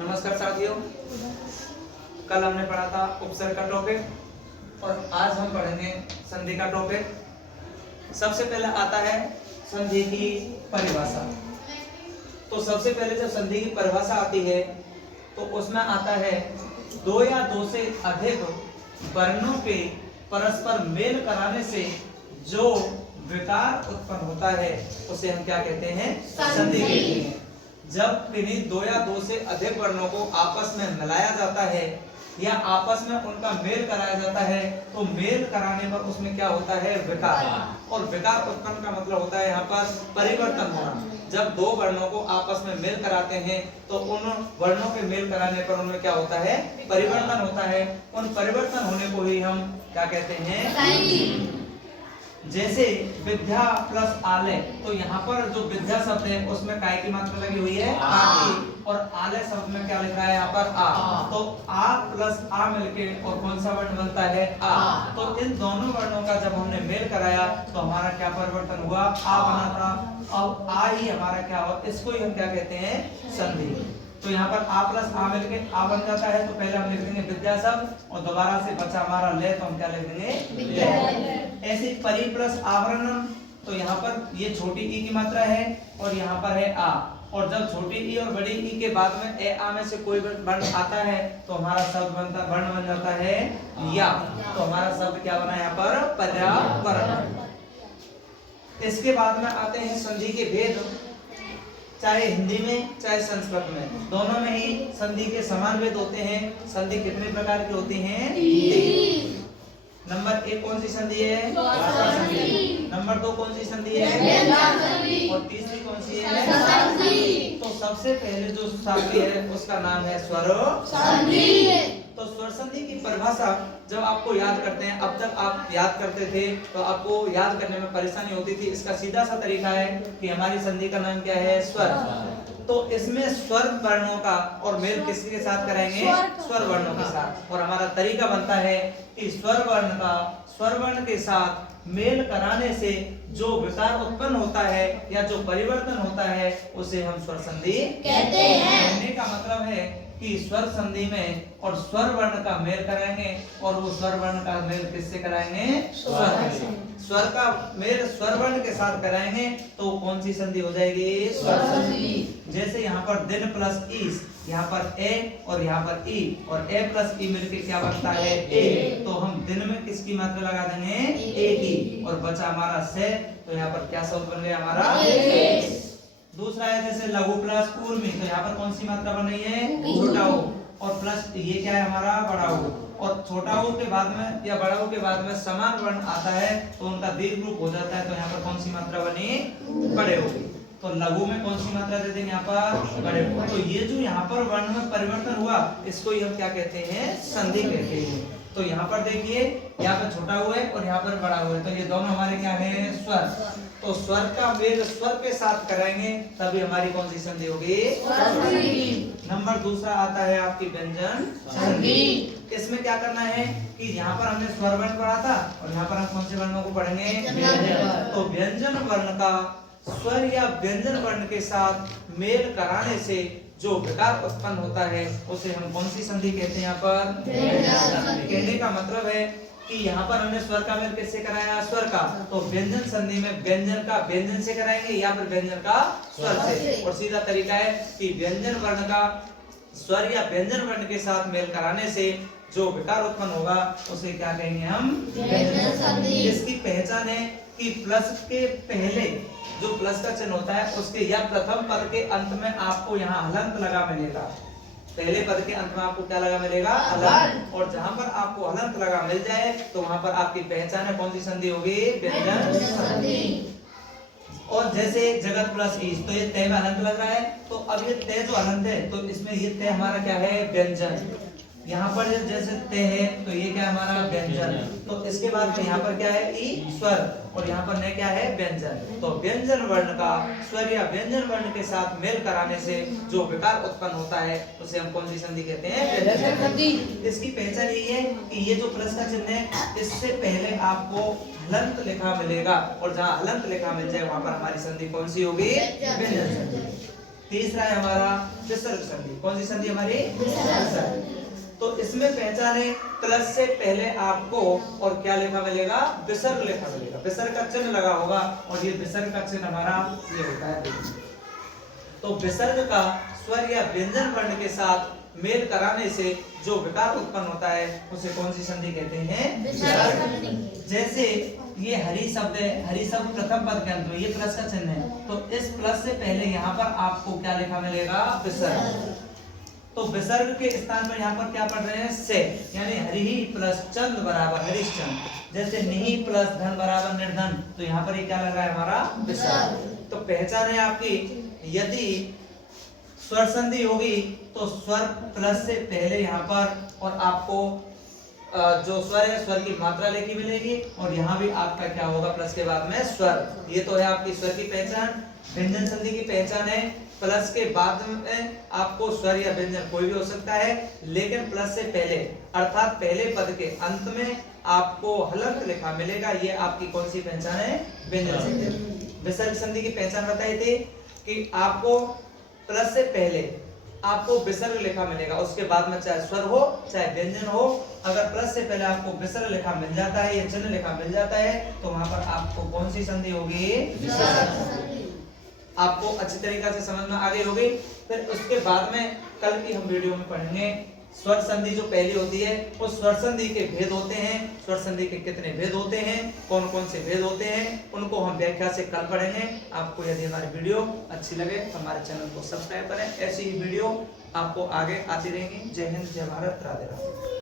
नमस्कार साथियों, कल हमने पढ़ा था उपसर्ग का टॉपिक और आज हम पढ़ेंगे संधि का टॉपिक। सबसे पहले आता है संधि की परिभाषा। तो सबसे पहले जब संधि की परिभाषा आती है तो उसमें आता है दो या दो से अधिक वर्णों के परस्पर मेल कराने से जो विकार उत्पन्न होता है उसे हम क्या कहते हैं? संधि कहते हैं। जब किन्हीं दो या दो से अधिक वर्णों को आपस में मिलाया जाता है या आपस में उनका मेल कराया जाता है तो मेल कराने पर उसमें क्या होता है? विकार। और विकार उत्पन्न का मतलब होता है यहाँ पर परिवर्तन होना। जब दो वर्णों को आपस में मेल कराते हैं तो उन वर्णों के मेल कराने पर उनमें क्या होता है? परिवर्तन होता है। उन परिवर्तन होने को ही हम क्या कहते हैं? जैसे विद्या प्लस आलय, तो यहाँ पर जो विद्या शब्द है उसमें काय की मात्रा लगी हुई है आ की, और आलय शब्द में क्या लिखा है यहाँ पर आ। तो आ प्लस आ मिलके और कौन सा वर्ण बनता है? आ। तो इन दोनों वर्णों का जब हमने मेल कराया तो हमारा क्या परिवर्तन हुआ? आ बना था। अब आ ही हमारा क्या हुआ? इसको ही हम क्या कहते हैं? संधि। तो यहाँ पर आ प्लस आ मिलके आ बन जाता है। तो पहले हम लिख देंगे विद्या शब्द और दोबारा से बचा हमारा ले, तो हम क्या लिख देंगे? ऐसे परि प्लस आवरण, तो यहाँ पर ये छोटी ई की मात्रा है और यहाँ पर है आ, और जब छोटी ई और बड़ी ई के बाद में ए आ में से कोई वर्ण आता है तो हमारा शब्द बनता वर्ण बन जाता है या। तो हमारा शब्द क्या बना यहाँ पर? पर्यावरण। इसके बाद में आते हैं संधि के भेद। चाहे हिंदी में चाहे संस्कृत में, दोनों में ही संधि के समान भेद होते हैं। संधि कितने प्रकार की होती हैं? तीन। नंबर एक कौन सी संधि है? नंबर दो कौन सी संधि है? और तीसरी कौन सी है? तो सबसे पहले जो संधि है उसका नाम है स्वर संधि। तो स्वर संधि की परिभाषा जब आपको याद करते हैं, अब तक आप याद करते थे तो आपको याद करने में परेशानी होती थी। इसका सीधा सा तरीका है कि हमारी संधि का नाम क्या है? स्वर। तो इसमें स्वर वर्णों का और मेल किसके साथ कराएंगे? स्वर वर्णों के साथ। और हमारा तरीका बनता है कि स्वर वर्ण का स्वर वर्ण के साथ मेल कराने से जो विकार उत्पन्न होता है या जो परिवर्तन होता है उसे हम स्वर संधि कहते हैं। कहने का मतलब है कि स्वर संधि में और स्वर वर्ण का मेल कराएंगे और वो स्वर वर्ण का मेल किससे कराएंगे? स्वर से। स्वर का मेल स्वर वर्ण के साथ कराएंगे तो कौन सी संधि हो जाएगी? स्वर संधि। जैसे यहाँ पर दिन प्लस ईस, यहाँ पर ए और यहाँ पर ई, और ए प्लस ई मिलके क्या बनता है? ए। तो हम दिन में किसकी मात्रा लगा देंगे? ए की, और बचा हमारा से, तो यहाँ पर क्या शब्द बन गया हमारा? दूसरा है जैसे लघु प्लस ऊर्मी, तो यहाँ पर कौन सी मात्रा बन रही है? छोटा हो, और प्लस ये क्या है हमारा? बड़ा हो। और छोटा हो के बाद में या बड़ा हो के बाद में समान वर्ण आता है तो उनका दीर्घ रूप हो जाता है। तो यहाँ पर कौन सी मात्रा बनी? बड़े हो। तो लघु में कौन सी मात्रा दे देंगे यहाँ पर? बड़े हो। तो ये जो यहाँ पर वर्ण में परिवर्तन हुआ इसको ही हम क्या कहते हैं? संधि कहते हैं। तो यहाँ पर देखिए, यहाँ पर छोटा हुआ है और यहाँ पर बड़ा हुआ है, तो ये दोनों हमारे क्या है? स्वर। तो स्वर का मेल स्वर के साथ कराएंगे तभी हमारी कौन सी संधि होगी? नंबर दूसरा आता है आपकी व्यंजन संधि। इसमें क्या करना है कि यहाँ पर हमने स्वर वर्ण पढ़ा था और यहाँ पर हम कौन से वर्णों को पढ़ेंगे? व्यंजन। तो व्यंजन वर्ण का स्वर या व्यंजन वर्ण के साथ मेल कराने से जो विकार उत्पन्न होता है उसे हम कौन सी संधि कहते हैं? यहाँ पर कहने का मतलब है कि यहाँ पर हमने स्वर का मेल किससे कराया? स्वर का। तो व्यंजन संधि में व्यंजन का व्यंजन से कराएंगे या फिर व्यंजन का स्वर से। और सीधा तरीका है कि व्यंजन वर्ण का स्वर या व्यंजन वर्ण के साथ मेल कराने से जो विकार उत्पन्न होगा उसे क्या कहेंगे हम? व्यंजन संधि। इसकी पहचान है कि प्लस के पहले जो प्लस का चिन्ह होता है उसके या प्रथम पद के अंत में आपको यहाँ हलंत लगा मिलेगा। पहले पद के अंत में आपको क्या लगा मिलेगा? हलंत। और जहां पर आपको हलंत लगा मिल जाए तो वहां पर आपकी पहचान है कौन सी संधि होगी? व्यंजन संधि। और जैसे जगत प्लस ईश, तो ये तय में हलंत लग रहा है, तो अब ये तय जो हलंत है तो इसमें ये तय हमारा क्या है? व्यंजन। यहाँ पर जैसे तय है तो ये क्या हमारा? व्यंजन। तो इसके बाद यहाँ पर क्या है? ई स्वर, और यहाँ पर न क्या है? व्यंजन। तो व्यंजन वर्ण का स्वर या व्यंजन वर्ण के साथ मेल कराने से जो विकार उत्पन्न होता है उसे हम कौन सी संधि कहते हैं? व्यंजन संधि। इसकी पहचान यही है कि ये जो प्लस का चिन्ह है इससे पहले आपको हलंत लिखा मिलेगा, और जहाँ हलंत लिखा मिल जाए वहां पर हमारी संधि कौन सी होगी? व्यंजन संधि। तीसरा है हमारा विसर्ग संधि। कौन सी संधि हमारी? विसर्ग। तो इसमें पहचाने प्लस से पहले आपको और क्या लिखा मिलेगा? विसर्ग लिखा मिलेगा। विसर्ग का चिन्ह लगा होगा और ये विसर्ग का चिन्ह हमारा ये होता है। तो विसर्ग का स्वर या व्यंजन वर्ण के साथ मेल कराने से जो विकार उत्पन्न होता है उसे कौन सी संधि कहते हैं? विसर्ग। जैसे ये हरि शब्द है, हरि शब्द प्रथम पद के अंत में ये प्लस का चिन्ह है, तो इस प्लस से पहले यहाँ पर आपको क्या लिखा मिलेगा? विसर्ग। तो विसर्ग के स्थान पर यहाँ पर क्या पढ़ रहे हैं? से, यानी हरि प्लस चंद बराबर हरिश्चंद। जैसे निहि प्लस धन बराबर निर्धन, तो यहाँ पर ये क्या लग रहा है? हमारा विसर्ग। तो पहचान है आपकी, यदि स्वर संधि होगी तो स्वर प्लस से पहले यहाँ पर और आपको जो स्वर है स्वर की मात्रा लिखी मिलेगी और यहाँ भी आपका क्या होगा? प्लस के बाद में स्वर। ये तो है आपकी स्वर की पहचान। व्यंजन संधि की पहचान है प्लस के बाद में आपको स्वर या व्यंजन कोई भी हो सकता है, लेकिन प्लस से पहले अर्थात पहले पद के अंत में आपको हलंत लिखा मिलेगा। ये आपकी कौन सी पहचान है? व्यंजन संधि। विसर्ग संधि की पहचान बताई थी कि आपको प्लस से पहले आपको विसर्ग लिखा मिलेगा, उसके बाद में चाहे स्वर हो चाहे व्यंजन हो, अगर प्लस से पहले आपको विसर्ग लिखा मिल जाता है या चिन्ह लिखा मिल जाता है तो वहां पर आपको कौन सी संधि होगी? विसर्ग। आपको अच्छी तरीके से समझ में आ गई होगी। फिर उसके बाद में कल की हम वीडियो में पढ़ेंगे स्वर संधि जो पहली होती है उस स्वर संधि के भेद होते हैं। स्वर संधि के कितने भेद होते हैं, कौन कौन से भेद होते हैं, उनको हम व्याख्या से कल पढ़ेंगे। आपको यदि हमारी वीडियो अच्छी लगे तो हमारे चैनल को सब्सक्राइब करें। ऐसी ही वीडियो आपको आगे आती रहेंगी। जय हिंद, जय भारत, राधे राधे।